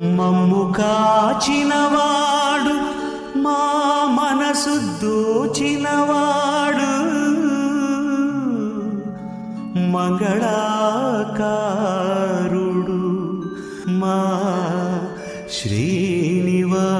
మమ్ము కాచినవాడు మా మనసు దోచినవాడు మంగళాకారుడు మా శ్రీనివాసుడు.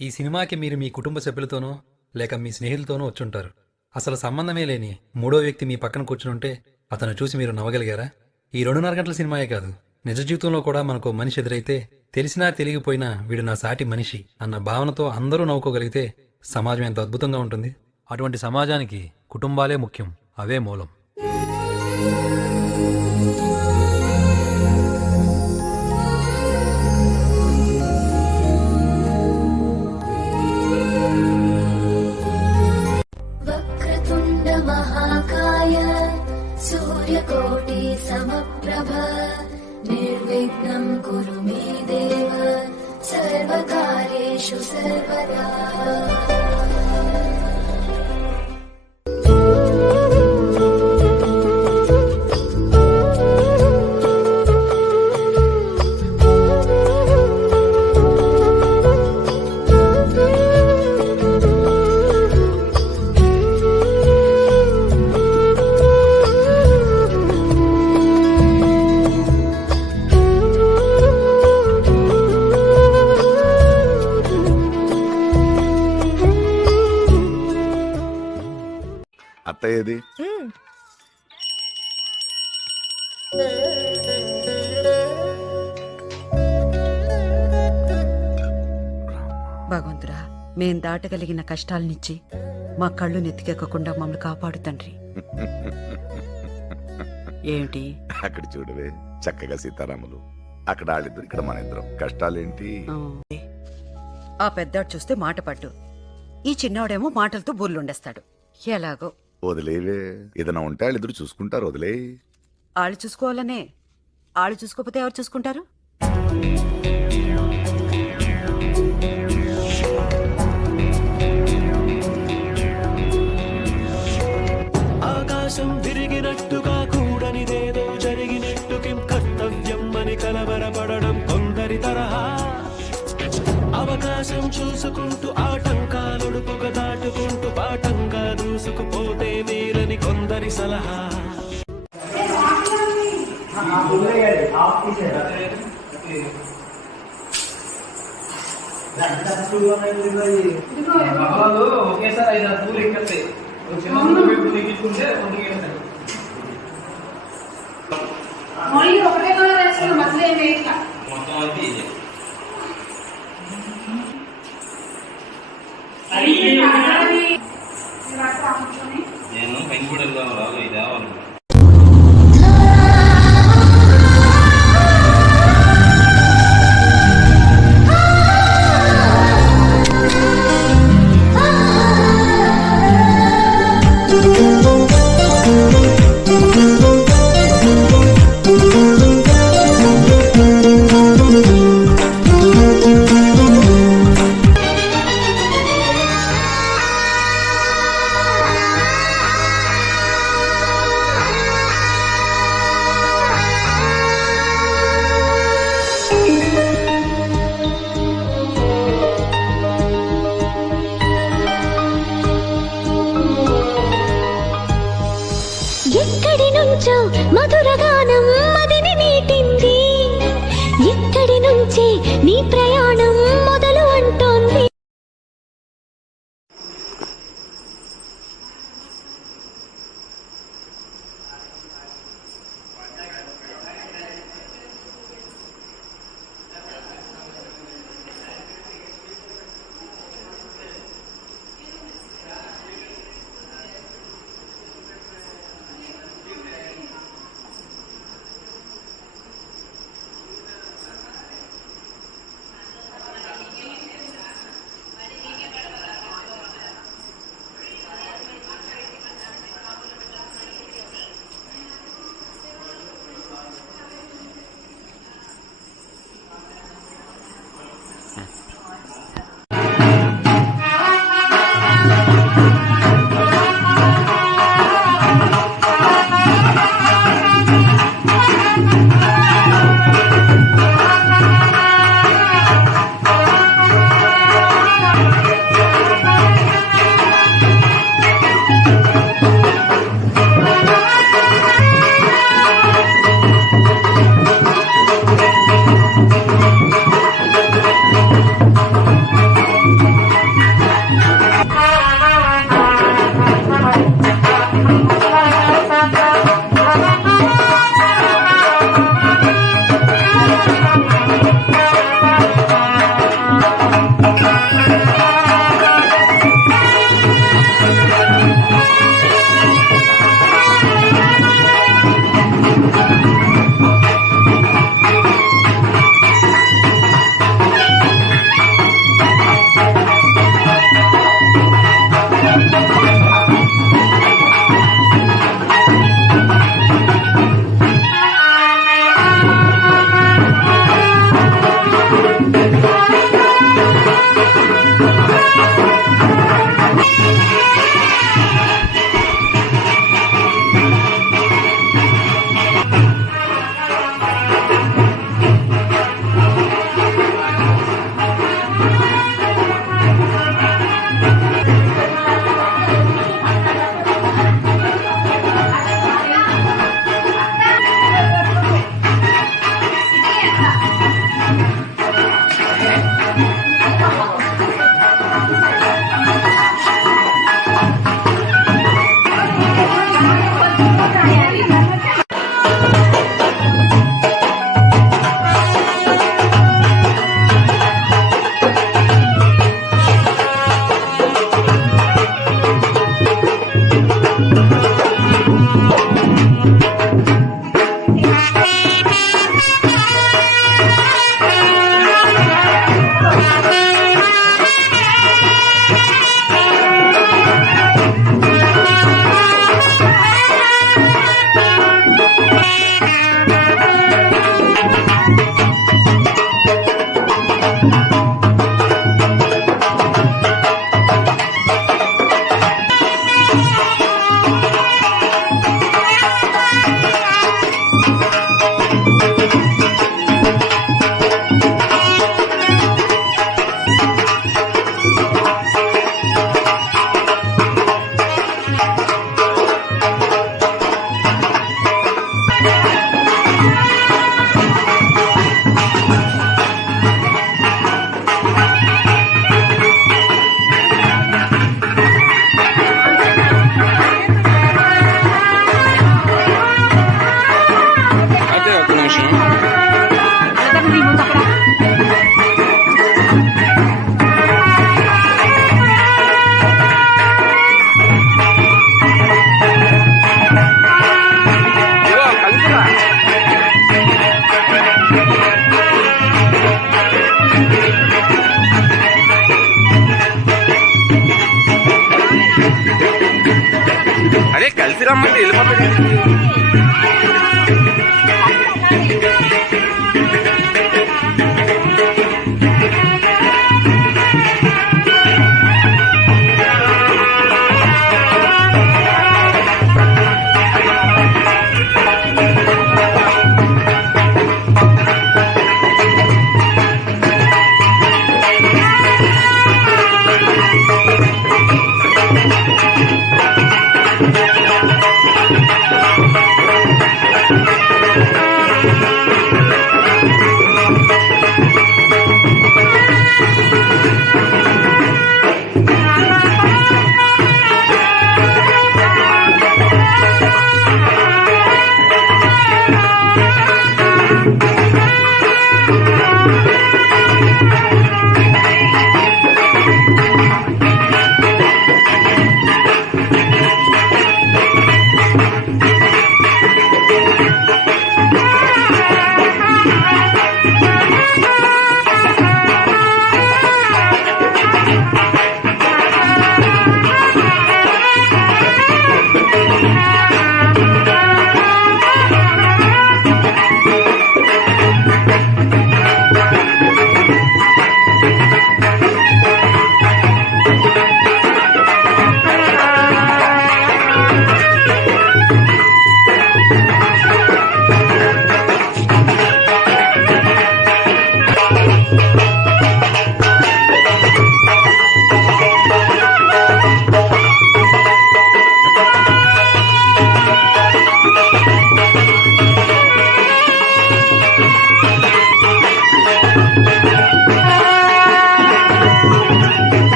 ఈ సినిమాకి మీరు మీ కుటుంబ సభ్యులతోనో లేక మీ స్నేహితులతోనో వచ్చుంటారు. అసలు సంబంధమే లేని మూడో వ్యక్తి మీ పక్కన కూర్చునుంటే అతను చూసి మీరు నవ్వగలిగారా? ఈ 2.5 గంటల సినిమాయే కాదు, నిజ జీవితంలో కూడా మనకు మనిషి ఎదురైతే తెలిసినా తెలియకపోయినా వీడు నా సాటి మనిషి అన్న భావనతో అందరూ నవ్వుకోగలిగితే సమాజం ఎంత అద్భుతంగా ఉంటుంది. అటువంటి సమాజానికి కుటుంబాలే ముఖ్యం, అవే మూలం. వక్రతుండ మహాకాయ సూర్యకోటి సమప్రభ నిర్విఘ్నం కురు మే దేవ సర్వకార్యేషు సర్వదా. అత్తయ్యది భగవంతుడా, మేం దాటగలిగిన కష్టాలనిచ్చి మా కళ్ళు నెత్తికెక్కకుండా మమ్మల్ని కాపాడు తండ్రి. ఏమిటి అక్కడ చూడవే, చక్కగా సీతారాములు, అక్కడ వాళ్ళిద్దరు, ఇక్కడ మన ఇద్దరం. కష్టాలేంటి? ఆ పెద్దాడు చూస్తే మాట పడ్డు, ఈ చిన్నవాడేమో మాటలతో బుర్లుండేస్తాడు. ఎలాగో వదిలేవే, ఏదైనా ఉంటే వాళ్ళిద్దరు చూసుకుంటారు. వదిలే. ఆళ్ళు చూసుకోవాలనే, ఆళ్ళు చూసుకోకపోతే ఎవరు చూసుకుంటారు? ఆకాశం తిరిగినట్టుగా కూడనిదేదో జరిగినట్టు కిం కర్తవ్యం అని కలవరపడడం కొందరి తరహా. అవకాశం చూసుకుంటూ ఆటంకాలుడుపుగా దాటుకుంటూ పాఠంగా దూసుకుపోతే మీరని కొందరి సలహా. ఒకేసారి 5-6 పూలు ఎక్కేస్తాయి. ఒకటే నేను పెంకుడు వెళ్దాం రాదు, ఇది రావాలి. ఎక్కడి నుంచో మధురగానం మదిని నీటింది, ఎక్కడి నుంచి నీ ప్రయాణం మొదలు అంటోంది. అదే కలిసి రమ్మంటే వెళ్ళిపోతుంది.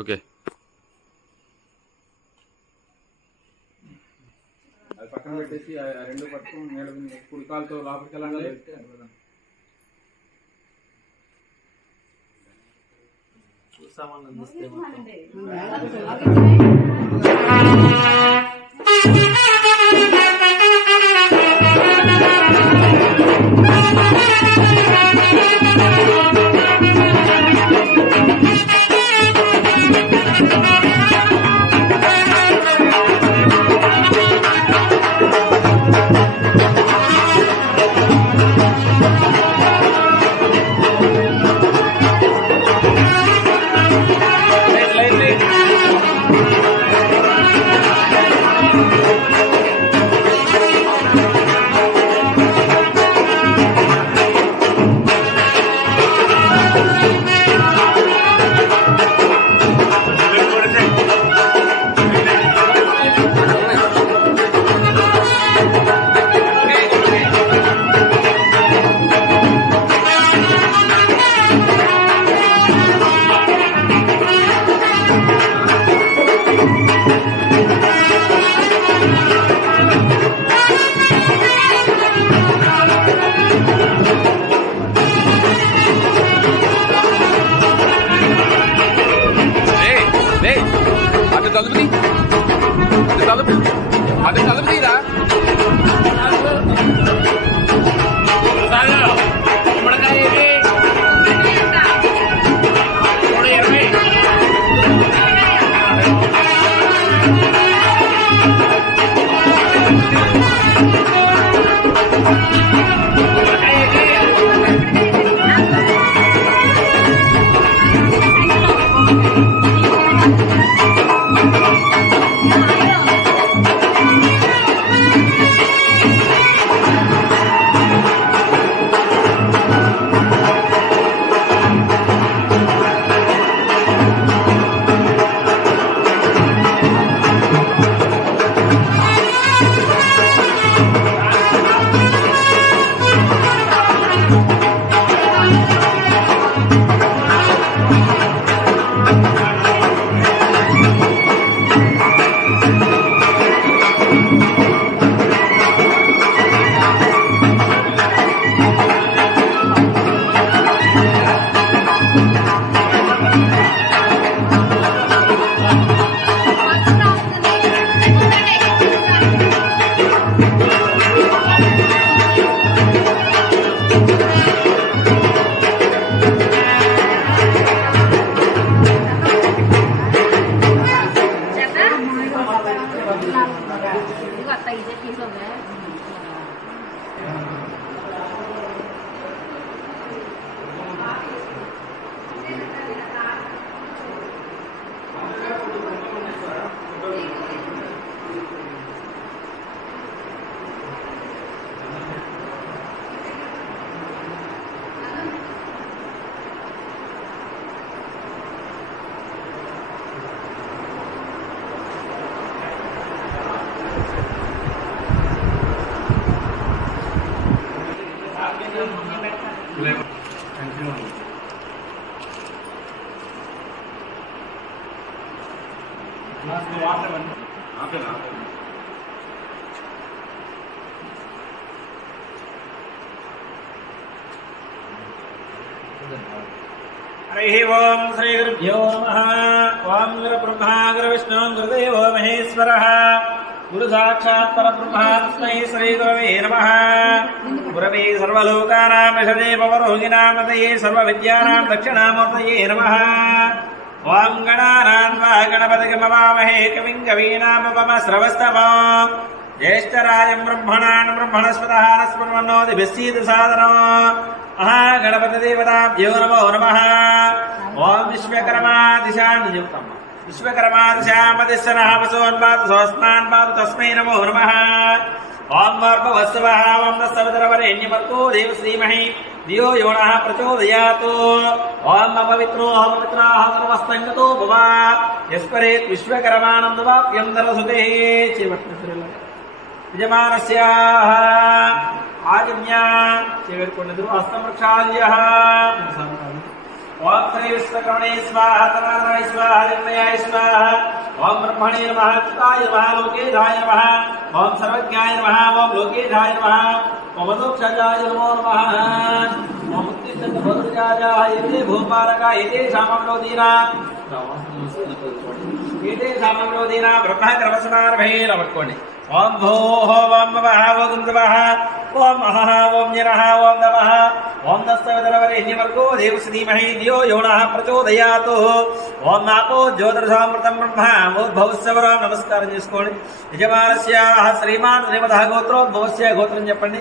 ఓకే అది పక్కన పెట్టేసి ఆ రెండు పట్టుకుని మేడ కుడి కాలుతో లోపలికి వెళ్ళండి. సామాన్లు అందిస్తే हरिः ओं श्रीगुरुभ्यो नमः। ओं गुरुब्रह्मा गुरुविष्णु गुरुदेवो महेश्वरः गुरुसाक्षात् परब्रह्मा तस्मै श्रीगुरवे नमः। गुरवे सर्वलोकानां विशदे पवरोगिणामतये सर्वविद्यानां दक्षिणामूर्तये नमः। ओं गणानां वा गणपतिमवामहे कविं कवीनामुपमश्रवस्तमो ज्येष्ठराजं ब्रह्मणान् ब्रह्मणस्पतः नस्पन्नोतिभिस्सीदसादनो महागणपतिदेवताभ्यो नमो नमः। ओं विश्वकर्मादिशान्युक्तम् विश्वकर्मादिशामदिस्सनः वसोन्पातु सोऽस्मान्पातु तस्मै नमो नमः। ओं भर्भवत्सवः ओं तत्सवितरवरेण्यमर्को देवश्रीमहि धियो यो नः प्रचोदयात्। ओं अपवित्रो अपवित्राः सर्वस्तङ्गतो भव यस्परेत् विश्वकर्मानन्दवाप्यन्दरसुतेः यजमानस्याः आजन्या चेवेर्कोण्डु हस्तं प्रक्षाल्यः। ओं श्री विश्वकर्मणे स्वाहा तमार्णाय स्वाहा निर्णयाय स्वाहा। ओं ब्रह्मणे नमः चिताय नमः लोकेशाय नमः। ओं सर्वज्ञाय नमः ओं लोकेशाय नमः। ओं मधुक्षजाय नमो नमः। ओं मुक्तिचन्द्रभद्रजाय एते भूपालकाय एते सामग्रोदीना ब्रह्मकर्मसमारभे नमः। ओं भोः ओं भवः ओं गुंदवः ओं महः ओं निरः ओं नमः। ओं तत्सवितरवरेण्यमर्को देवश्रीमहि धियो यो नः प्रचोदयात्। ओं आपो ज्योतिषामृतं ब्रह्म उद्भवस्वरो नमस्कारं చేసుకోండి। యజమానస్యాః శ్రీమాన్ శ్రీమదః గోత్రోద్భవస్య గోత్రం చెప్పండి।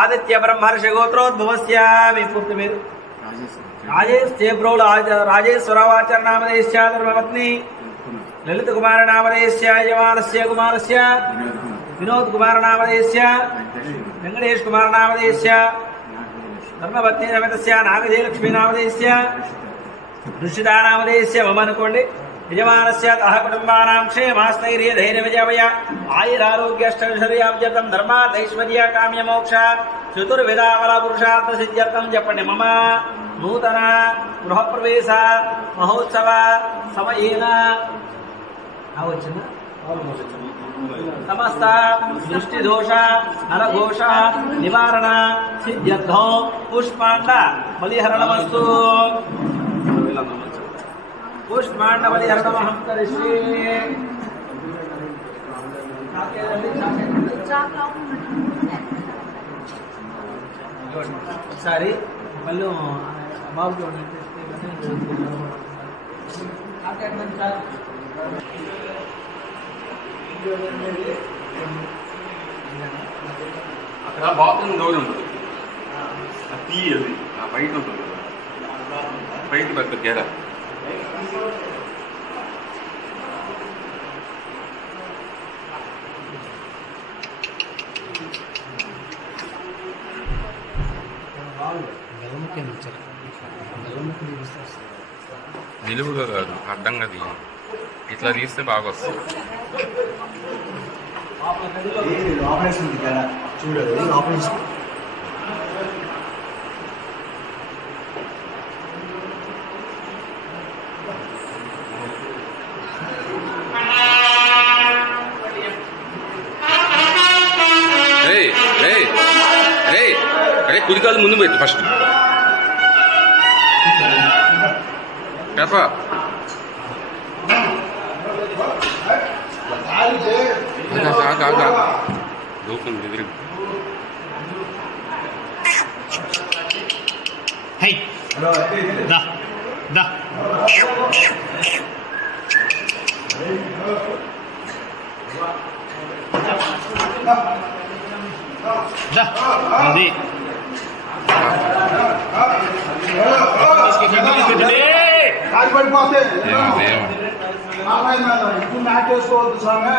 ఆదిత్య బ్రహ్మర్షి గోత్రోద్భవస్య మీ పూర్తి పేరు రాజేష్ చేబ్రోల్ రాజేశ్వరవాచరనామదేశ్య ధర్మపత్ని ललित कुमार नामधेयस्य यजमानस्य कुमारस्य विनोद कुमार नामधेयस्य वेंकटेश कुमार नामधेयस्य धर्मपत्नी समेतस्य नागजयलक्ष्मी नामधेयस्य ऋषिता नामधेयस्य मम अनुकोंडि। यजमानस्य तः कुटुंबानां क्षेमस्थैर्य धैर्य विजय आयुरारोग्यष्टैश्वर्याब्जतं धर्मार्थैश्वर्य काम्य मोक्ष चतुर्विधा फल पुरुषार्थ सिद्ध्यर्थं जपण्य मम नूतन गृहप्रवेश महोत्सव समयेन समस्त दृष्टि दोष नरघोष निवारण सिद्ध्यर्थो पुष्पांड बलिहरणमस्तु। पुष्पांड बलिहरणमहं करिष्ये। ఒకసారి మళ్ళీ బాబుకి అక్కడ బాత్రూమ్ డోర్ ఉంటుంది అది తీయది బయట ఉంటుంది బయట పెద్ద గెర నిలువుగా కాదు అడ్డంగా తీయ ఇట్లా తీస్తే బాగా వస్తుంది. అరే కుదికాలు ముందు పెట్టు ఫస్ట్ దూకుని ఎదురు అది ఇప్పుడు నాటేసుకోవద్దు స్వామి.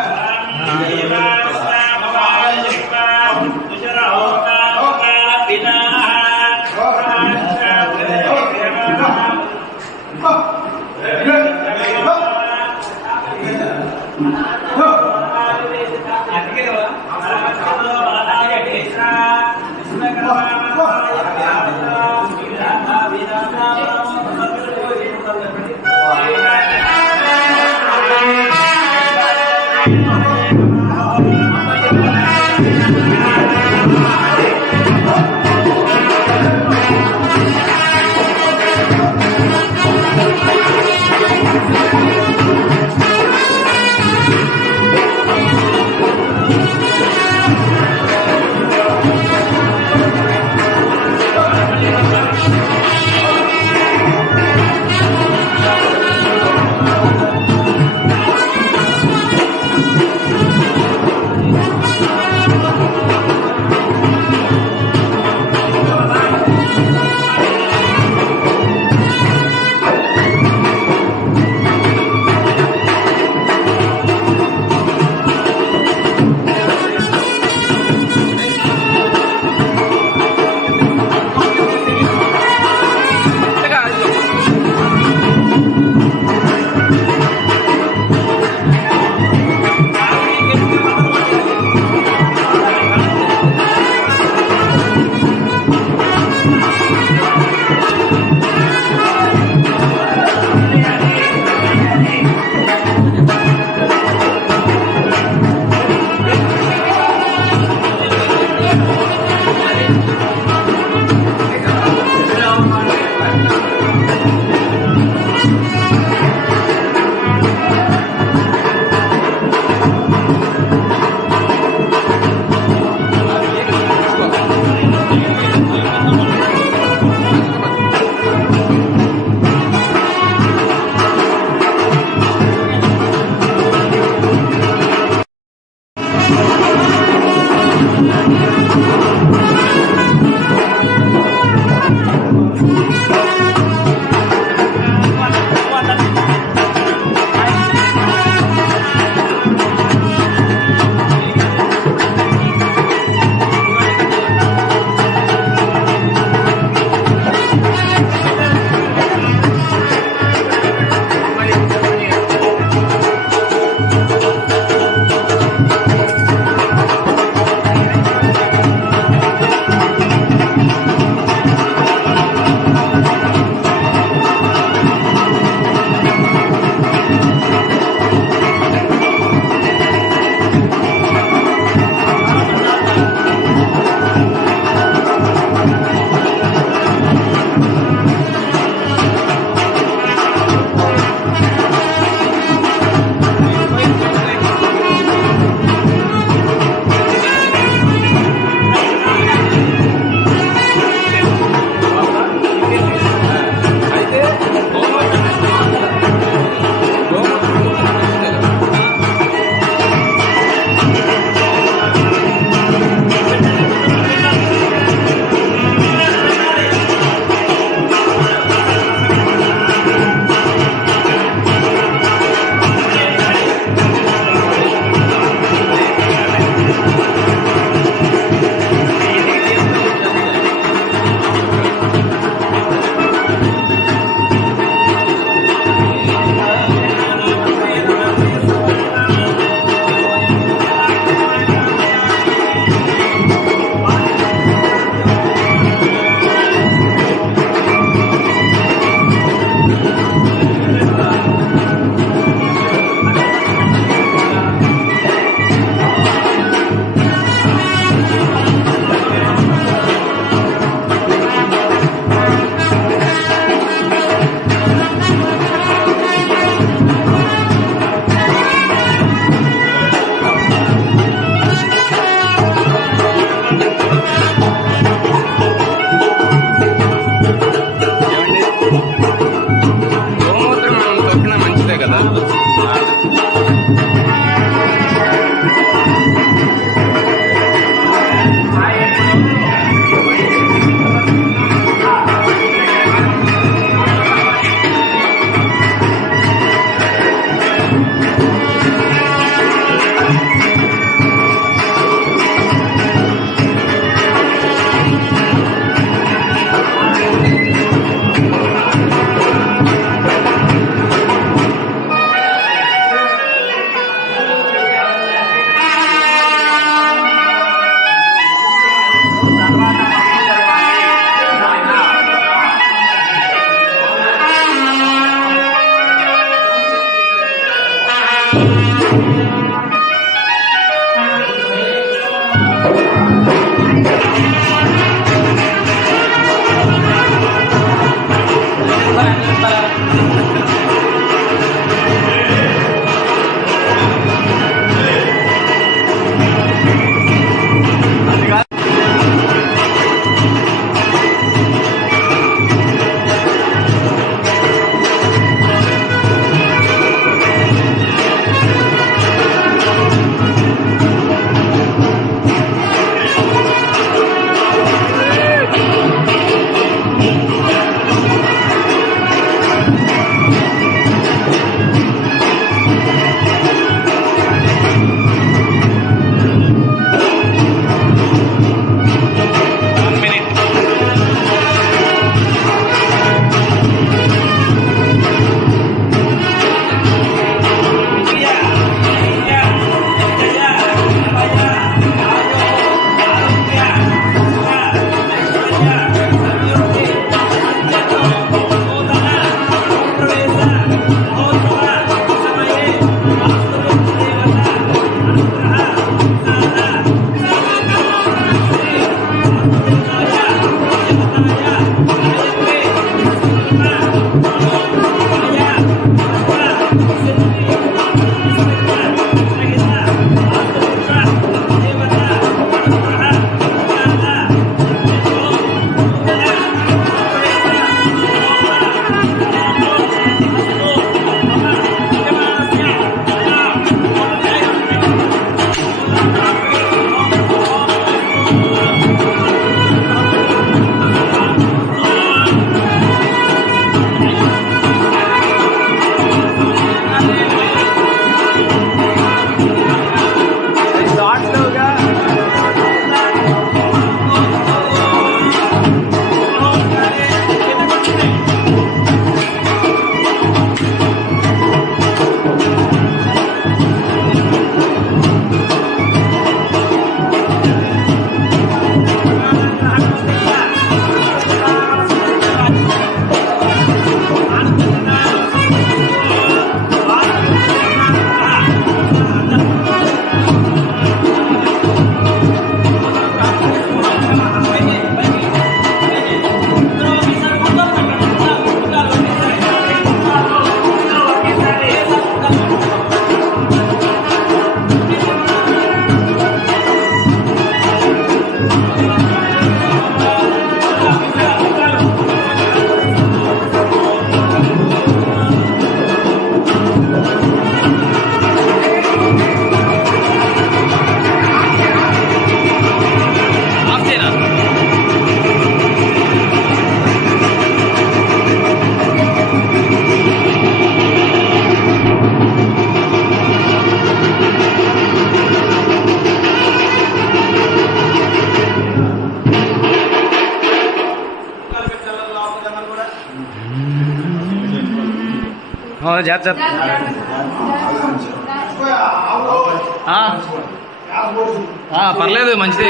పర్లేదు మంచిదే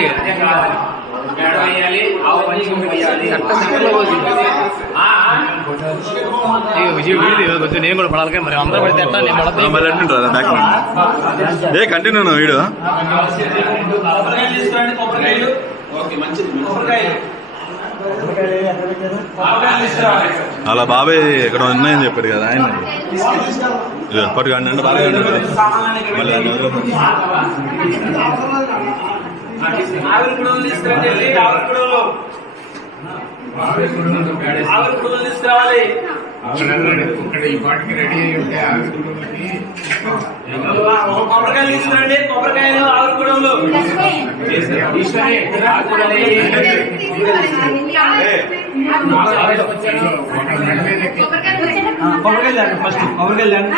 వేయాలి ఆవు పంచకం వేయాలి కొంచెం నేను కూడా పడాలి మరి అందరూ పడితే ఎట్లా నేను ఏ కంటిన్యూ వీడియో తీసుకోండి కొబ్బరికాయలు ఓకే మంచిది కొబ్బరికాయలు అలా బాబాయ్ ఇక్కడ ఉన్నాయని చెప్పాడు కదా ఆయన ఎప్పటికి అంటే బాగా మళ్ళీ ఆవిరి కుడులు తీసుకురండి ఆవిరి కుడులు తీసుకురావాలి కొబ్బరికాయలు తీసుకురండి కొబ్బరికాయలు ఆవిరి కుడులు కొబ్బరికాయలు ఫస్ట్ కొబ్బరికాయలు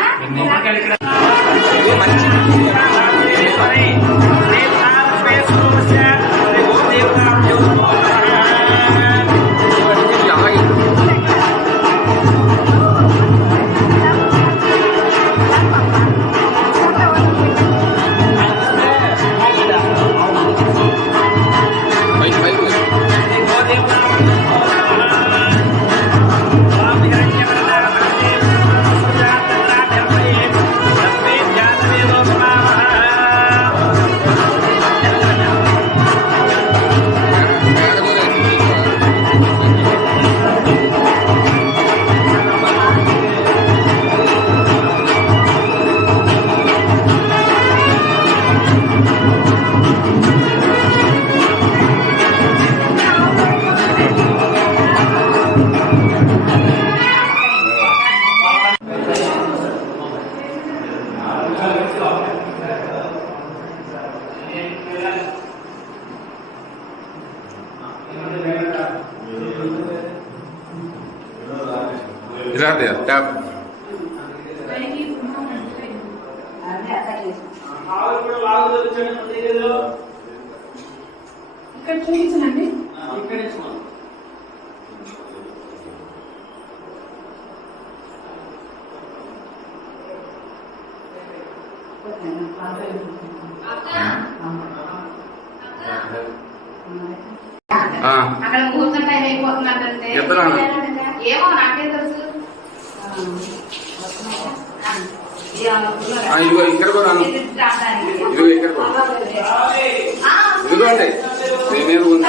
ట్యాప్ ఇక్కడ చూపించండి అక్కడ కూర్చున్న టైం అయిపోతుందంటే ఏమో నాకేం తెలుసు ఇదిగో ఇక్కడ కూడా ఇదిగో ఇక్కడ కూడా ఇదిగోండి మేమేమి ఉంది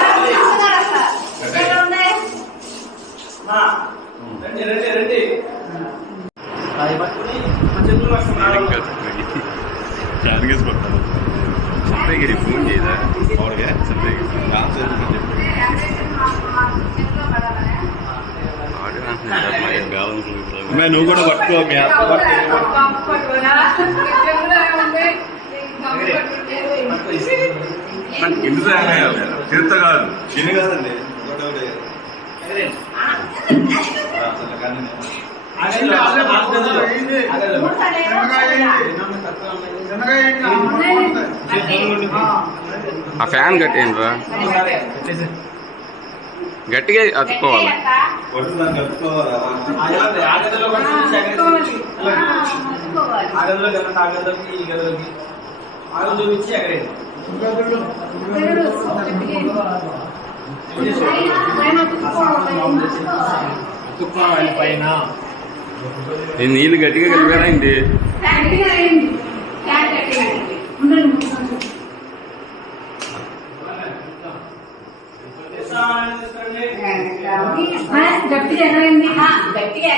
సంపేగిరి ఫోన్ చేయదా మామూలుగా సంపేగిరి నువ్వు కూడా పట్టుకో మీ ఇంటి తీర్థ కాదు చిన్న కాదండి ఆ ఫ్యాన్ కట్టేయండి రా గట్టిగా అతుక్కోవాలి చూపించి అక్కడ పైన నీళ్ళు గట్టిగా కలిపారా ఏంటి గట్టిగా ఎగరండి గట్టిగా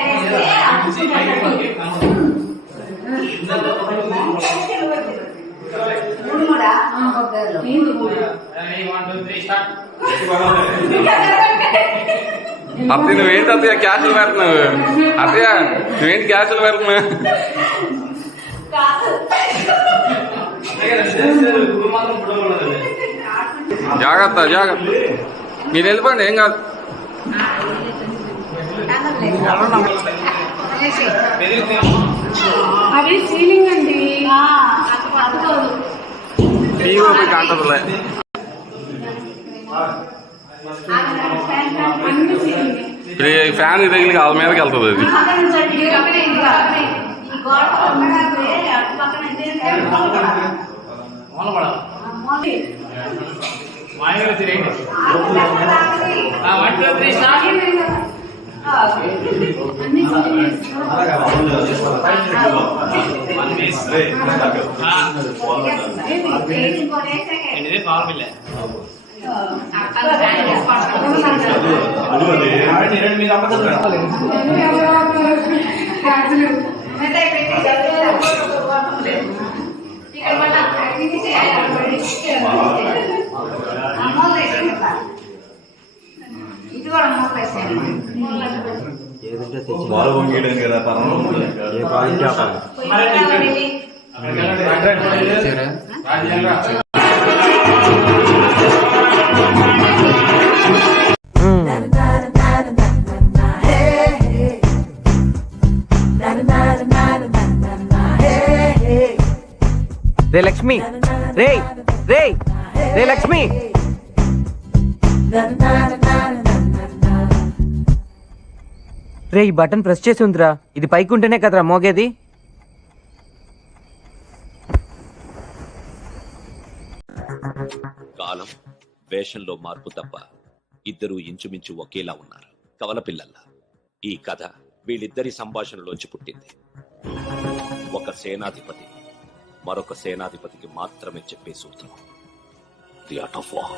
అత్తయ్య నువ్వేంటి అత్తయ్య క్యాషులు పెడుతున్నావు అత్తయ్య నువ్వేంటి క్యాషులు పెడుతున్నావు జాగ్రత్త జాగ్రత్త మీరు వెళ్ళిపోండి ఏం కాదు అవి సీలింగ్ అండి టీవీ కాంటదులే అన్ని సీలింగ్ ఇప్పుడు ఫ్యాన్ తగిలి వాళ్ళ మీదకి వెళ్తుంది అది గోడ పక్కన అటు పక్కన ఇది కూడా బాగా వంగేయడం కదా రే లక్ష్మి రే రే రే లక్ష్మి రే ఈ బటన్ ప్రెస్ చేసి ఉందిరా ఇది పైకి ఉంటేనే కదరా మోగేది కాలం వేషంలో మార్పు తప్ప ఇద్దరూ ఇంచుమించు ఒకేలా ఉన్నారు కవల పిల్లల్లా ఈ కథ వీళ్ళిద్దరి సంభాషణలోంచి పుట్టింది ఒక సేనాధిపతి మరొక సేనాధిపతికి మాత్రమే చెప్పే సూత్రం ది ఆర్ట్ ఆఫ్ వార్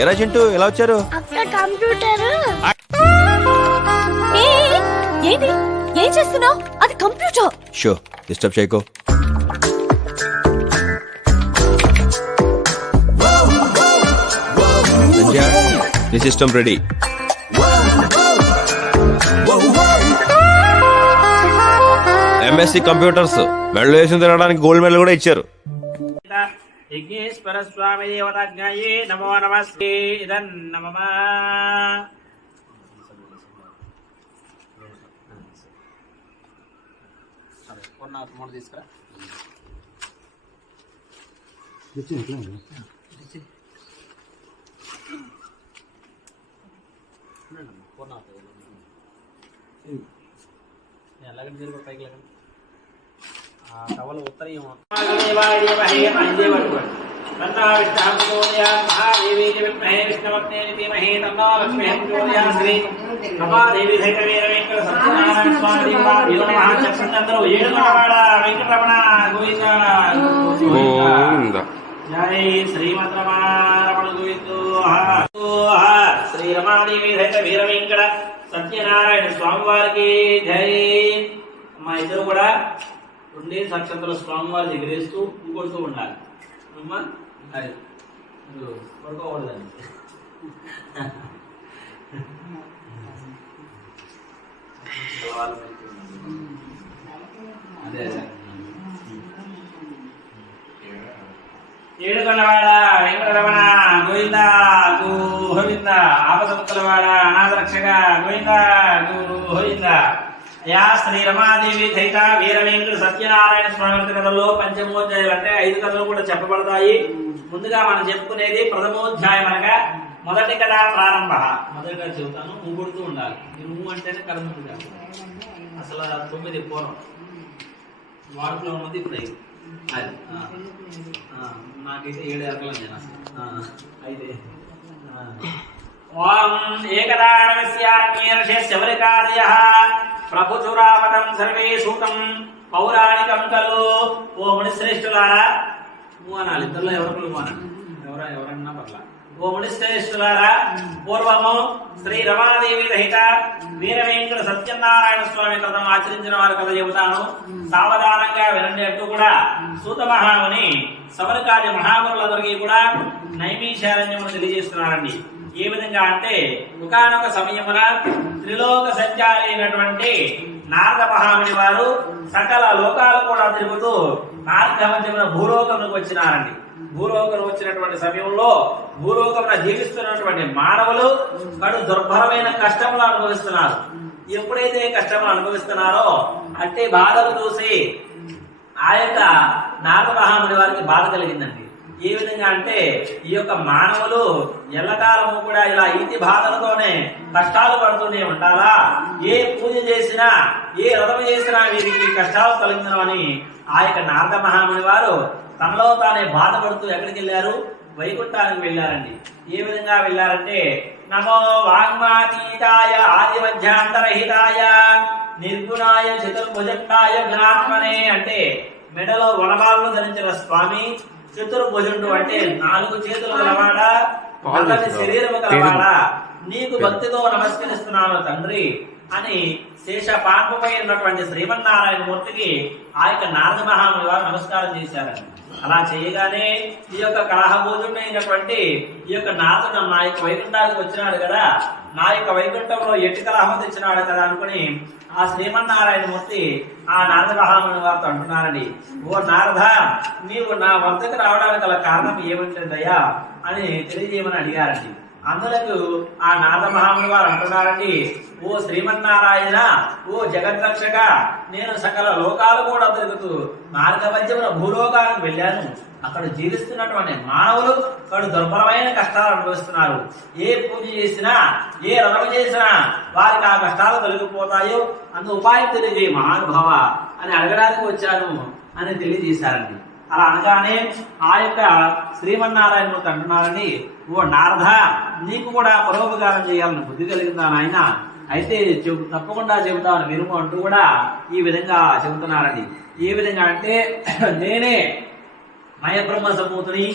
ఎలా చింటూ ఎలా వచ్చారు ఏంటి ఏం చేస్తున్నావు అది కంప్యూటర్ షో డిస్టర్బ్ చేయకో నీ system ready MSc computers medal వేసి తినడానికి గోల్డ్ మెడల్ కూడా ఇచ్చారు యజ్ఞేశ్వర స్వామి దేవతాజ్ఞాయే నమో నమస్తే ఇదం నమమా తీసుకురా ఎలాగంటే తిరుగు పైకి లేకండి కవల ఉత్తరీయం జై శ్రీమద్రమారమణ గోవిందో శ్రీ రమాదేవి సహిత వీర వెంకట సత్యనారాయణ స్వామి వారికి జై. మా ఇద్దరు కూడా ఉండి సాక్షాత్తుల స్వామివారి ఎగిరేస్తూ కొడుతూ ఉండాలి అమ్మా. అది పడుకోకూడదండి. అదే ఏడుకొండవాడ వెంకటరమణ గోవింద గోవింద ఆపసముక్కలవాడ అనాథరక్షక గోవింద గోవింద యా శ్రీ రమాదేవి సహిత వీర వెంకట సత్యనారాయణ స్వామి కథల్లో పంచమోధ్యాయాలు అంటే 5 కథలు కూడా చెప్పబడతాయి. ముందుగా మనం చెప్పుకునేది ప్రథమోధ్యాయం అనగా మొదటి కథ ప్రారంభ. మొదటిగా చెబుతాను, నువ్వు కొడుతూ ఉండాలి. నువ్వు అంటేనే కథ ముందు కాదు. అసలు 9 పూర్వం వాడుకలో ఉన్నది ఇప్పుడు 5. అది నాకైతే 7 అర్కలం నేను అసలు అయితే ఓం ఏకదారస్యాన్యేర్షే శబరికార్యః ప్రభుచురావతం సర్వే సూతం పౌరాణికం కలు. ఓ మునిశ్రేష్ఠులారా, నువ్వు అనాలి, ఇద్దరులో ఎవరు అనాలి, ఎవరన్నా పర్లా. ఓ మునిశ్రేష్ఠులారా, పూర్వము శ్రీ రమాదేవి రహిత వీర వెంకట సత్యనారాయణ స్వామి కథను ఆచరించిన వారి కథ చెబుతాను, సావధానంగా వినండి అంటూ కూడా సూత మహాముని శబరికార్య మహామునులందరికీ కూడా నైమిషారణ్యమును తెలియజేస్తున్నారండి. ఏ విధంగా అంటే ఒకానొక సమయమున త్రిలోక సంచారి అయినటువంటి నారద మహాముని వారు సకల లోకాలు కూడా తిరుగుతూ మార్గమధ్యమున భూలోకమునకు వచ్చినారండి. భూలోకం వచ్చినటువంటి సమయంలో భూలోకమున జీవిస్తున్నటువంటి మానవులు కడు దుర్భరమైన కష్టములు అనుభవిస్తున్నారు. ఎప్పుడైతే కష్టములు అనుభవిస్తున్నారో అట్టి బాధలు చూసి ఆ యొక్క నారద మహాముని వారికి బాధ కలిగిందండి. ఏ విధంగా అంటే ఈ యొక్క మానవులు ఎల్లకాలము కూడా ఇలా ఈతి బాధలతోనే కష్టాలు పడుతూనే ఉండాలా, ఏ పూజ చేసినా ఏ వ్రతం చేసినా వీరికి కష్టాలు కలిగిందని ఆ యొక్క నారద మహాముని వారు తనలో తానే బాధపడుతూ ఎక్కడికి వెళ్ళారు? వైకుంఠానికి వెళ్ళారండి. ఏ విధంగా వెళ్ళారంటే నమో వాంగ్మాతీతాయ ఆది మధ్యాంతరహితాయ నిర్గుణాయ చతుర్భుజండాయ జ్ఞాత్మనే అంటే మెడలో వనమాలను ధరించిన స్వామి, చతుర్భుజుడు అంటే 4 చేతులు గలవాడా, నల్లని శరీరము గలవాడా, నీకు భక్తితో నమస్కరిస్తున్నాను తండ్రి అని శేషపాన్పుపై ఉన్నటువంటి శ్రీమన్నారాయణ మూర్తికి ఆ యొక్క నారద మహాముని వారు నమస్కారం చేశారండి. అలా చేయగానే ఈ యొక్క కలహభోజుడైనటువంటి ఈ యొక్క నారదుడు నా యొక్క వైకుంఠానికి వచ్చినాడు కదా, నా యొక్క వైకుంఠంలో ఎట్టి కలహం తెచ్చినాడు కదా అనుకుని ఆ శ్రీమన్నారాయణ మూర్తి ఆ నారద మహాముని వారితో అంటున్నారండి, ఓ నారద, నీవు నా వద్దకు రావడానికి గల కారణం ఏమంటుందయ్యా అని తెలియజేయమని అడిగారండి. అందులకు ఆ నారద మహాముని వారు అంటున్నారండి, ఓ శ్రీమన్నారాయణ, ఓ జగద్రక్షక, నేను సకల లోకాలు కూడా తిరుగుతూ మార్గమధ్యమున భూలోకానికి వెళ్ళాను. అక్కడ జీవిస్తున్నటువంటి మానవులు కడు దుర్భరమైన కష్టాలు అనుభవిస్తున్నారు. ఏ పూజ చేసినా ఏ వ్రతం చేసినా వారికి ఆ కష్టాలు తొలగిపోతాయో అందు ఉపాయం తెలియజేయ మహానుభావ అని అడగడానికి వచ్చాను అని తెలియజేశారండి. అలా అనగానే ఆ యొక్క శ్రీమన్నారాయణమూర్తి అంటున్నారని, ఓ నారద, నీకు కూడా పరోపకారం చేయాలని బుద్ధి కలిగిందా నాయన, అయితే తప్పకుండా చెబుతాను వినుము అంటూ కూడా ఈ విధంగా చెబుతున్నారండి. ఏ విధంగా అంటే నేనే మయబ్రహ్మ సంభూతుని,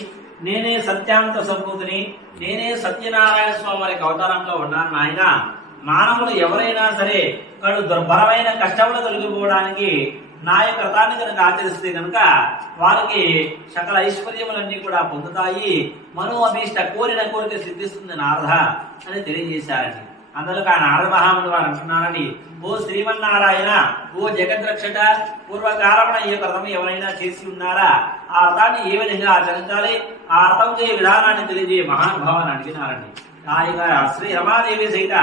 నేనే సత్యాంత సంభూతుని, నేనే సత్యనారాయణ స్వామి వారికి అవతారంలో ఉన్నాను నాయన. మానవులు ఎవరైనా సరే కడు దుర్భరమైన కష్టములు తొలగిపోవడానికి నా యొక్క వ్రతాన్ని కనుక ఆచరిస్తే కనుక వారికి సకల ఐశ్వర్యములన్నీ కూడా పొందుతాయి, మనో అభీష్ట కోరిన కోరిక సిద్ధిస్తుంది నారద అని తెలియజేశారండి. అందులో ఆ నారద మహాముని వారు అంటున్నారని, ఓ శ్రీమన్నారాయణ, ఓ జగద్రక్షక, పూర్వకాలమున ఈ వ్రతం ఎవరైనా చేసి ఉన్నారా? ఆ వ్రతాన్ని ఏ విధంగా ఆచరించాలి, ఆ వ్రతం చేయ విధానాన్ని తెలియజేయ మహానుభావాన్ని అడిగినారండి. ఆ యొక్క శ్రీ రమాదేవి సహిత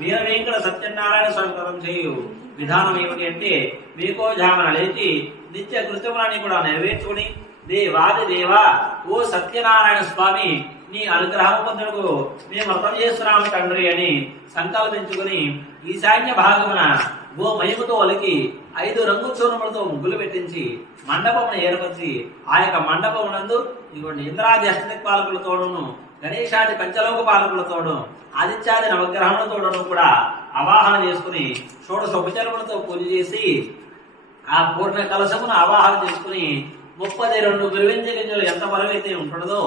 వీర వెంకట సత్యనారాయణ స్వామి వ్రతం చేయు విధానం ఏమిటి అంటే, వేకోజామన లేచి నిత్య కృత్యములని కూడా నెరవేర్చుకుని, దేవాది దేవా, ఓ సత్యనారాయణ స్వామి, నీ అనుగ్రహం పొందుటకు మేము వ్రతం చేస్తున్నాము తండ్రి అని సంకల్పించుకుని ఈశాన్య భాగమున గోమయముతో ఒలికి 5 రంగు చూర్ణములతో ముగ్గులు పెట్టించి మండపమును ఏర్పరిచి ఆ యొక్క మండపమునందు ఇటువంటి ఇంద్రాది అష్టదిక్పాలకులతోనూ గణేశాది పంచలోక పాలకులతోనూ ఆదిత్యాది నవగ్రహములతోనూ కూడా అవాహన చేసుకుని షోడశ ఉపచరములతో పూజ చేసి ఆ పూర్ణ కలశమును అవాహన చేసుకుని 32 గురువింజ గింజలు ఎంత బరువైతే ఉంటుందో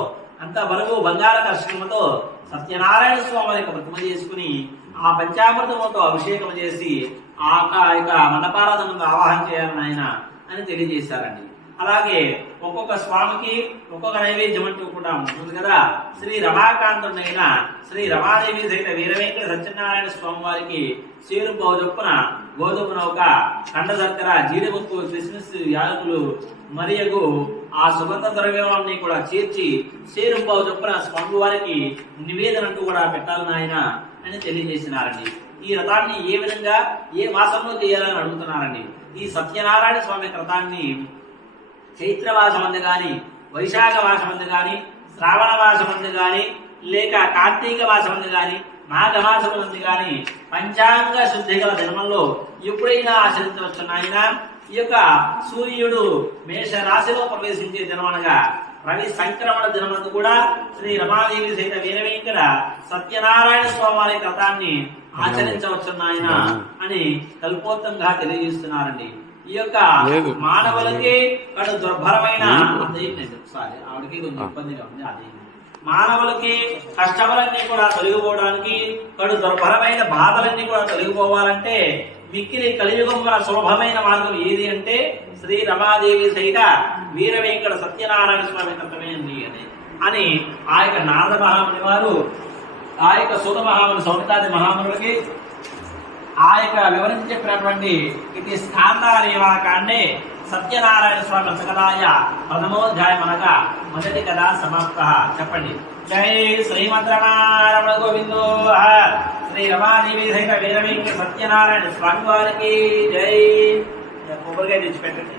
అంత బరువు బంగార కర్షకముతో సత్యనారాయణ స్వామి యొక్క వ్రతము చేసుకుని ఆ పంచామృతముతో అభిషేకం చేసి ఆ యొక్క మండపారాధనను ఆవాహన చేయాలని ఆయన అని తెలియజేశారండి. అలాగే ఒక్కొక్క స్వామికి ఒక్కొక్క నైవేద్యం అంటూ కూడా ఉంటుంది కదా. శ్రీ రమాకాంతుడైన శ్రీ రమాదేవి సహిత వీరవేంకట సత్యనారాయణ స్వామి వారికి చేరుబావు చొప్పున గోధుమ నౌక, కండ శర్కర, జీడిముక్కు, కిస్మిస్, యాలకులు మరియు ఆ సుగంధ ద్రవ్యాన్ని కూడా చేర్చి చేరుబావు చొప్పున స్వామి వారికి నివేదన అంటూ కూడా పెట్టాలని ఆయన అని తెలియజేసినారండి. ఈ వ్రతాన్ని ఏ విధంగా ఏ మాసంలో చేయాలని అడుగుతున్నారండి. ఈ సత్యనారాయణ స్వామి వ్రతాన్ని చైత్రమాసమందు గాని, వైశాఖ మాసమందు గాని, శ్రావణ మాసమందు గాని, లేక కార్తీక మాసమందు గాని, మాఘమాసమందు గాని పంచాంగ శుద్ధి గల దినమంలో ఎప్పుడైనా ఆచరించవచ్చున్నాయన. ఈ యొక్క సూర్యుడు మేష రాశిలో ప్రవేశించే దినమనగా రవి సంక్రమణ దినమందు కూడా శ్రీ రమాదేవి సహిత వీరవేంకట సత్యనారాయణ స్వామి వారి వ్రతాన్ని ఆచరించవచ్చున్నాయన అని కల్పోత్తంగా తెలియజేస్తున్నారండి. ఈ యొక్క మానవులకి కడు దుర్భరమైన ఆవిడకి కొంచెం ఇబ్బందిగా ఉంది. అదే మానవులకి కష్టములన్నీ కూడా తొలగిపోవడానికి, కడు దుర్భరమైన బాధలన్నీ కూడా తొలగిపోవాలంటే మిక్కిలి కలియుగమున సులభమైన మార్గం ఏది అంటే శ్రీ రమాదేవి సహిత వీర వెంకట సత్యనారాయణ స్వామి వ్రతమే అని ఆ యొక్క నారద మహాముని వారు ఆ యొక్క సూత మహాముని సౌమితాది మహామునులకి ఆ యొక్క వివరించి చెప్పినటువంటి ఇది స్కాందారేవాకాండే సత్యనారాయణ స్వామి వ్రతకథాయ ప్రథమోధ్యాయం అనగా మొదటి కథ సమాప్త. చెప్పండి. జై శ్రీమద్రమారమణ గోవిందో శ్రీ రమాదేవి సహిత వీరవేంకట సత్యనారాయణ స్వామి వారికి జై. కొబ్బరికాయ తెచ్చిపెట్టండి.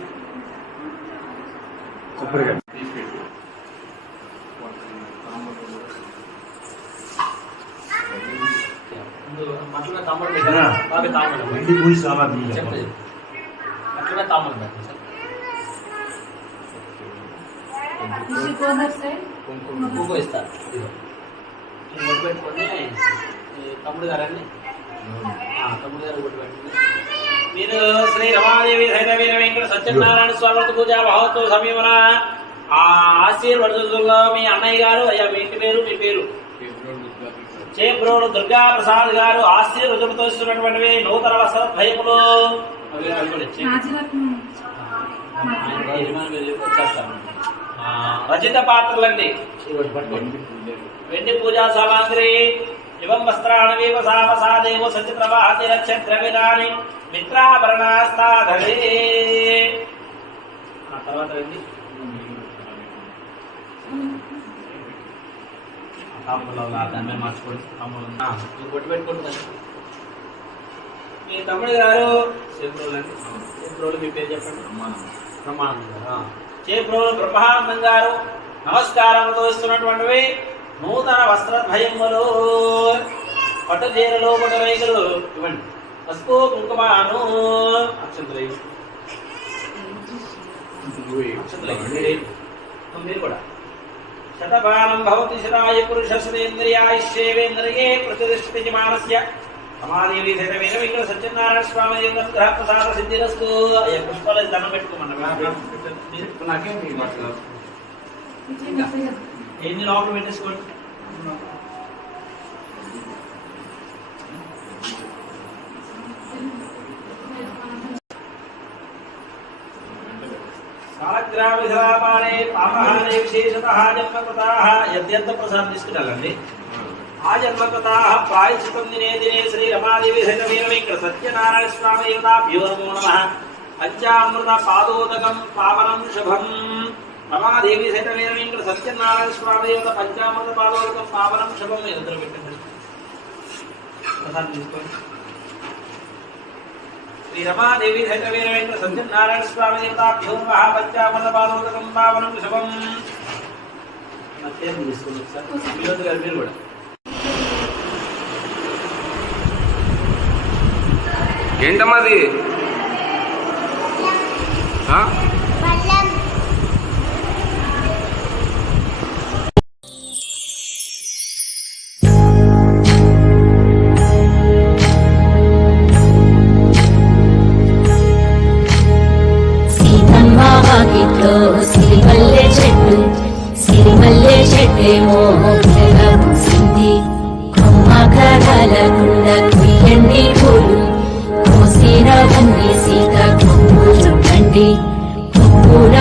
మట్ల తామర పెట్టారా? బాగా తామర వెండి పూజ సామాగ్రి చెప్పండి. మట్ల తామర పెట్టండి. కుంకుమ ఇస్తారు. బొట్టు పెట్టుకొని తమ్ముడు గారండి, తమ్ముడు గారు బొట్టు పెట్టుకుని మీరు శ్రీ రమాదేవి సహిత వీర వెంకట సత్యనారాయణ స్వామి పూజ మహోత్సవ సమయమున ఆ ఆశీర్వదిలో మీ అన్నయ్య గారు, అయ్యా మీ ఇంటి పేరు, మీ పేరు చేబ్రోడు దుర్గా ప్రసాద్ గారు ఆశీర్వదులతో ఇస్తున్నటువంటివి నూతన వస్త్ర భయములు రచిత పాత్రలండి, వెండి పూజా సామాగ్రి ఇవం వస్త్రాణి వసావసాదేవ సచిత్రవాహతి నక్షత్రవిధాని మిత్రాభరణాస్తాధరే. తర్వాత రండి. దాన్ని మార్చుకోండి. బొట్టు పెట్టుకోండి. మీ తమ్ముడు గారు చేప్రోలు మీ పేరు చెప్పండి. బ్రహ్మానందం చేప్రోలు బ్రహ్మానందం గారు నమస్కారంతో ఇస్తున్నటువంటివి నూతన వస్త్రద్వయములు, పట్టు చీరలు, పట్టు రైతులు ఇవ్వండి. పసుపు కుంకుమాను అక్షంతులు మీరు కూడా. శతమానం భవతి శతాయ పురుషేంద్రియాయుష్యేంద్రియే ప్రతిష్ఠితి మానస్య రమాదేవి సహిత వీర వెంకట సత్యనారాయణ స్వామి అనుగ్రహ ప్రసాద సిద్ధిరస్తు. అయ్యా పుష్పాలు దండం పెట్టుకోమన్నా. ఎన్ని లోపల పెట్టేసుకోండి. సాలగ్రామిధరాపాణే పాపహానే విశేషతః జన్మకృతాః యద్యర్థ ప్రసాదం తీసుకురాలండి. ఆ జన్మకృతాః ప్రాయశ్చిత్తం దినే దినే శ్రీ రమాదేవి సహిత వీర వెంకట సత్యనారాయణ స్వామి దేవతాభ్యో నమో నమః. పంచామృత పాదోదకం పావనం శుభం. రమాదేవి సహిత వీర వెంకట సత్యనారాయణ స్వామి దేవత పంచామృత పాదోదకం పావనం శుభం. ఎదురు పెట్టండి. ప్రసాదం తీసుకోండి. శ్రీ రమాదేవి సహిత వీర వెంకట సత్యనారాయణ స్వామి దేవతాభ్యో నమః. పంచామృత పాదోదకం పావనం శుభం. తీసుకోండి సార్. వినోద్ గారు మీరు కూడా. ఏంటమ్మది? సిరిమల్లె చెట్టు సిరిమల్లె చెట్టేమో పూసింది. కొమ్మ కదలకుండా కుయ్యండి పూలు కోసినవన్నీ సీత కొమ్ము చుట్టండి. కొమ్మున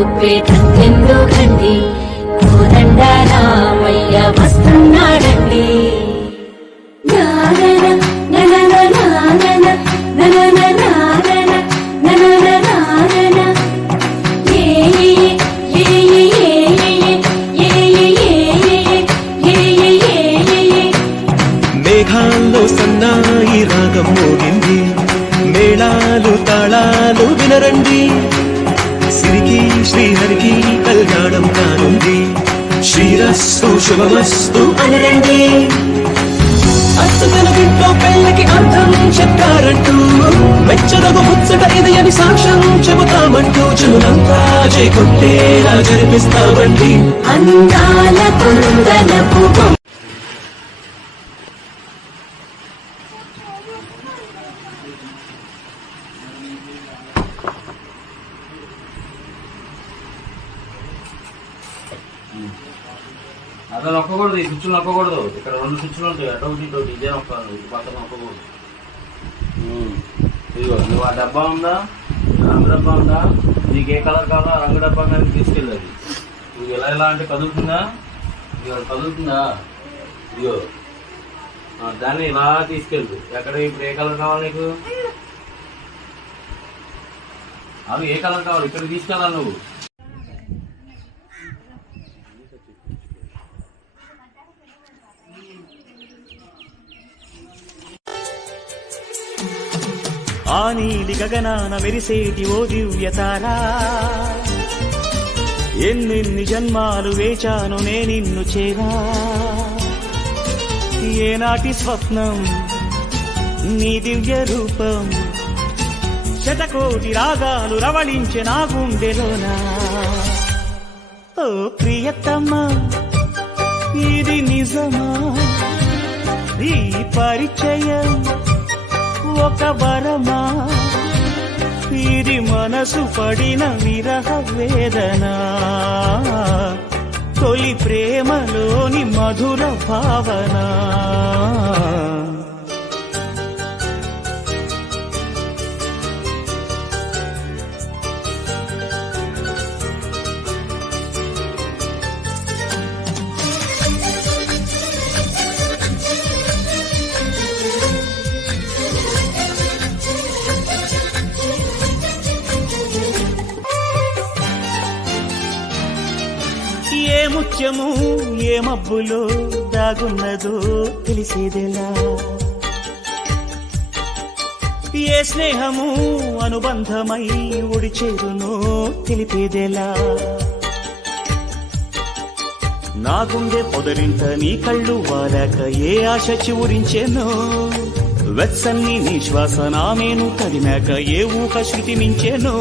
ఉప్పేటంతెందుకండి కోదండ రామయ్య వస్తున్నాడండి. నానన ననన నానన ననన నానన ననన నానన ఏ ఏ ఏ ఏ ఏ ఏ మేఘాల్లో సన్నాయి రాగం మోగింది, మేళాలు తాళాలు వినరండి, సిరికి శ్రీహరికి కళ్యాణం కానుంది, శ్రీరస్తు శుభమస్తు అనరండి. అస్తుతల ఇంట్లో పెళ్ళకి అర్థం చెప్పారంటూ, మెచ్చదగు ముచ్చట ఇది అని సాక్ష్యం చెబుతామంటూ, జనులంతా చేకొట్టేలా జరిపిస్తామండి. అందాల కుందనపు అలా నొక్కకూడదు, ఈ స్విచ్లు నొక్కకూడదు. ఇక్కడ 2 స్విచ్లు ఉంటాయి, అటొకటి ఇటొకటి. ఇదే నొక్కాలి, ఇటు పక్కన నొక్కకూడదు. ఇదిగో నువ్వు ఆ డబ్బా ఉందా, రంగు డబ్బా ఉందా, నీకు ఏ కలర్ కావాలో ఆ రంగు డబ్బా కానీ తీసుకెళ్ళాలి. ఇది ఎలా అంటే కదులుతుందా, ఇదిగో కదులుతుందా, ఇదిగో దాన్ని ఇలా తీసుకెళ్తు. ఎక్కడ ఇప్పుడు ఏ కలర్ కావాలి నీకు, అవి ఏ కలర్ కావాలి ఇక్కడ తీసుకెళ్ళాలి నువ్వు. ఆ నీలి గగనాన మెరిసేటి ఓ దివ్యతారా, ఎన్నెన్ని జన్మాలు వేచాను నే నిన్ను చేరా, ఏనాటి స్వప్నం నీ దివ్య రూపం, శతకోటి రాగాలు రవళించే నా గుండెలోనా. ఓ ప్రియతమ్మా ఇది నిజమా, ఈ పరిచయం ఒక వరమా, ఇది మనసు పడిన విరహ వేదన, తొలి ప్రేమలోని మధుర భావన. ఏ ముత్యము ఏ మబ్బులో దాగున్నదో తెలిసేదెలా, ఏ స్నేహము అనుబంధమై ఒడిచేరునో తెలిపేదెలా, నా గుండె పొదరింట నీ కళ్ళు వారాక ఏ ఆశ చివురించెనో, వెచ్చన్ని నీ శ్వాస నామేను తడినాక ఏ ఊహ శృతి మించెనో,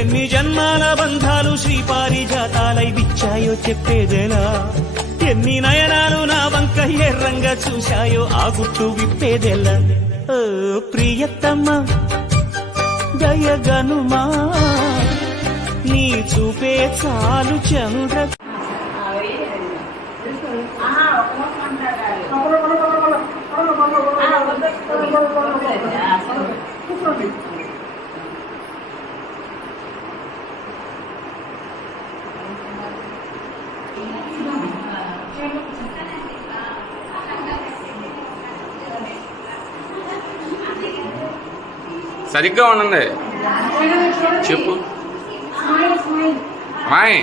ఎన్ని జన్మాల బంధాలు శ్రీపారిజాతాలై విచ్చాయో చెప్పేదెలా, ఎన్ని నయనాలు నా వంక ఎర్రంగా చూశాయో ఆ గుట్టు విప్పేదెలా. ఓ ప్రియతమ్మ దయగనుమా, నీ చూపే చాలు చంద్ర. సరిగ్గా ఉండండి, చెప్పు మాయ్.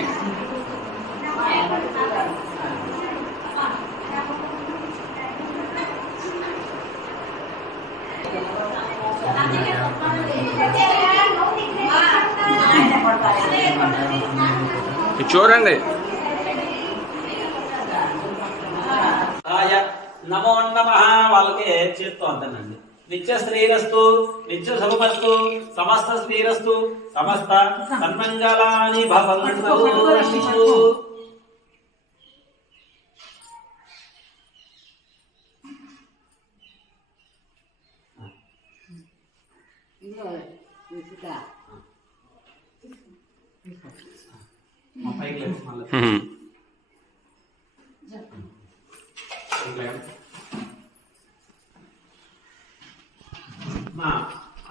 చూడండి. నమో నమః వాళ్ళకి చేత్తో అంతేనండి. నిత్య శ్రీరస్తు, నిత్య శుభమస్తు, సమస్త శ్రీరస్తు, సమస్త సన్మంగళాని భవంతు.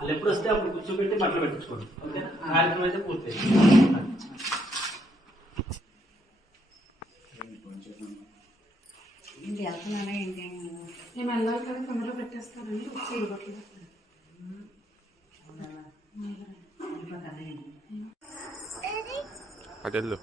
వాళ్ళు ఎప్పుడు వస్తే అప్పుడు కూర్చోబెట్టి బట్టలు పెట్టించుకోండి. ఓకే, కార్యక్రమం అయితే పూర్తి. తెస్తానండి చీర బట్టలు. అటెళ్ళు.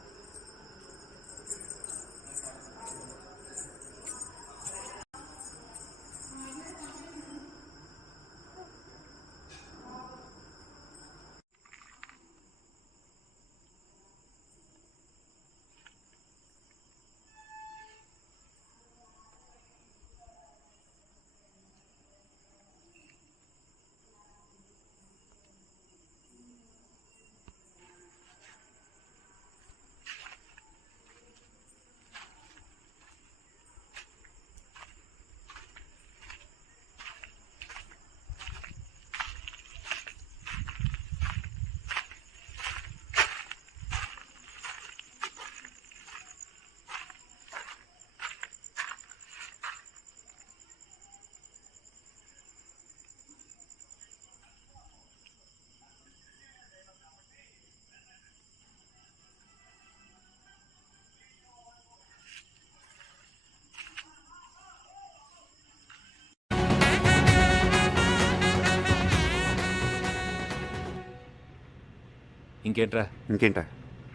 ఇంకేంట్రా? ఇంకేంటా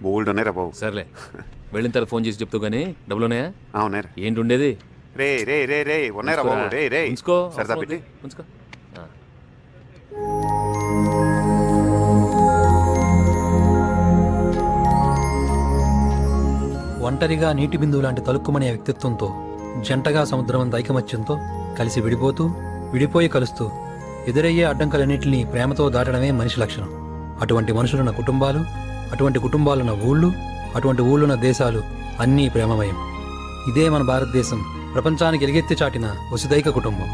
బోల్డ్ ఉన్నారా బాబు. సర్లే, వెళ్ళిన తర్వాత ఫోన్ చేసి చెప్తూ గానీ డబ్బులు ఉన్నాయా? ఉన్నారా? ఏంటి ఉండేది? రే రే రే రే ఉన్నారా బాబు? రే రే ఉంచుకో, సరదా పెట్టి ఉంచుకో. ఆ. ఒంటరిగా నీటి బిందువు లాంటి తలుక్కుమనే వ్యక్తిత్వంతో, జంటగా సముద్రమంత ఐకమత్యంతో కలిసి విడిపోతూ, విడిపోయి కలుస్తూ, ఎదురయ్యే అడ్డంకులన్నింటినీ ప్రేమతో దాటడమే మనిషి లక్షణం. అటువంటి మనుషులున్న కుటుంబాలు, అటువంటి కుటుంబాలున్న ఊళ్ళు, అటువంటి ఊళ్ళున్న దేశాలు అన్నీ ప్రేమమయం. ఇదే మన భారతదేశం ప్రపంచానికి ఎలుగెత్తి చాటిన వసుదైక కుటుంబం.